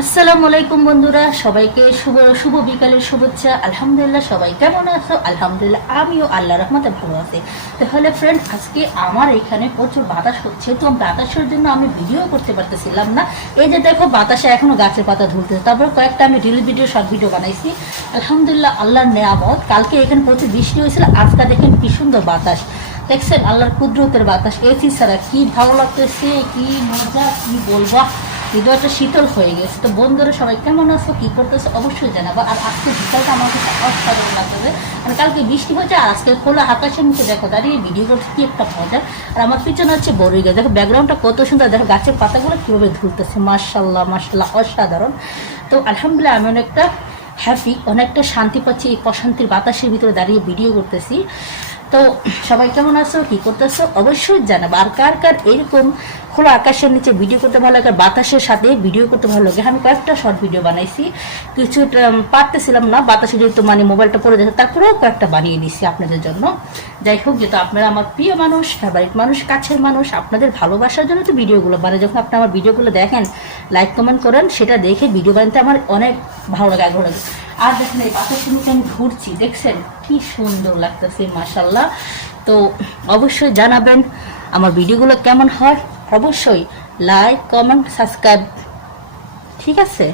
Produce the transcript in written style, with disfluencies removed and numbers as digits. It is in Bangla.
আসসালামু আলাইকুম বন্ধুরা, সবাইকে শুভ শুভ বিকালের শুভেচ্ছা। আলহামদুলিল্লাহ, সবাই কেমন আছো? আলহামদুলিল্লাহ, আমিও আল্লাহর রহমতে ভালো আছি। তাহলে ফ্রেন্ড, আজকে আমার এখানে প্রচুর বাতাস হচ্ছে, তো বাতাসের জন্য আমি ভিডিও করতে পারতেছিলাম না। এই যে দেখো, বাতাসে এখনো গাছের পাতা ঝুলতেছে। তারপর কয়েকটা আমি রিল ভিডিও, শর্ট ভিডিও বানাইছি। আলহামদুলিল্লাহ, আল্লাহর নেয়ামত। কালকে এখানে প্রচুর বৃষ্টি হয়েছিল, আজকে দেখেন কি সুন্দর বাতাস। দেখছেন, আল্লাহর কুদরতের বাতাস। এসি ছাড়া কি ভালো লাগতেছে, কি মজা, কি বলবো, হৃদয়টা শীতল হয়ে গেছে। তো বন্ধুরা, সবাই কেমন আছো, কি করতেছো অবশ্যই জানাবো। আর আজকে বিকালটা আমার কাছে অসাধারণ লাগতেছে, কারণ কালকে বৃষ্টি হয়েছে আর আজকে খোলা আকাশের নিচে দেখো দাঁড়িয়ে ভিডিও করতে কি একটা মজা। আর আমার পিছনে হচ্ছে বড়ই গাছ, দেখো ব্যাকগ্রাউন্ডটা কত সুন্দর, দেখো গাছের পাতাগুলো কীভাবে ধুলতেছে। মাশাল্লাহ মাশাল্লাহ, অসাধারণ। তো আলহামদুলিল্লাহ, আমি অনেকটা হ্যাপি, অনেকটা শান্তি পাচ্ছি এই প্রশান্তির বাতাসের ভিতরে দাঁড়িয়ে ভিডিও করতেছি। তো সবাই কেমন আছো, কি করতেছো অবশ্যই জানাবো। আর কার কার এরকম খোলা আকাশের নিচে ভিডিও করতে ভালো লাগে, বাতাসের সাথে ভিডিও করতে ভালো লাগে। আমি কয়েকটা শর্ট ভিডিও বানাইছি, কিছু পারতেছিলাম না, বাতাসে যেহেতু মানে মোবাইলটা পড়ে যাচ্ছে, তারপরেও কয়েকটা বানিয়ে দিচ্ছি আপনাদের জন্য। যাই হোক, যেহেতু আপনারা আমার প্রিয় মানুষ, ফেভারিট মানুষ, কাছের মানুষ, আপনাদের ভালোবাসার জন্য তো ভিডিওগুলো বানাই। যখন আপনি আমার ভিডিওগুলো দেখেন, লাইক কমেন্ট করেন, সেটা দেখে ভিডিও বানাতে আমার অনেক ভালো লাগে, আগ্রহ লাগে। আর দেখেন, এই বাতাসের নিচে আমি ঘুরছি, দেখছেন কি সুন্দর লাগতেছে, মাশাল্লাহ। তো অবশ্যই জানাবেন আমার ভিডিওগুলো কেমন হয়, অবশ্যই লাইক কমেন্ট সাবস্ক্রাইব, ঠিক আছে।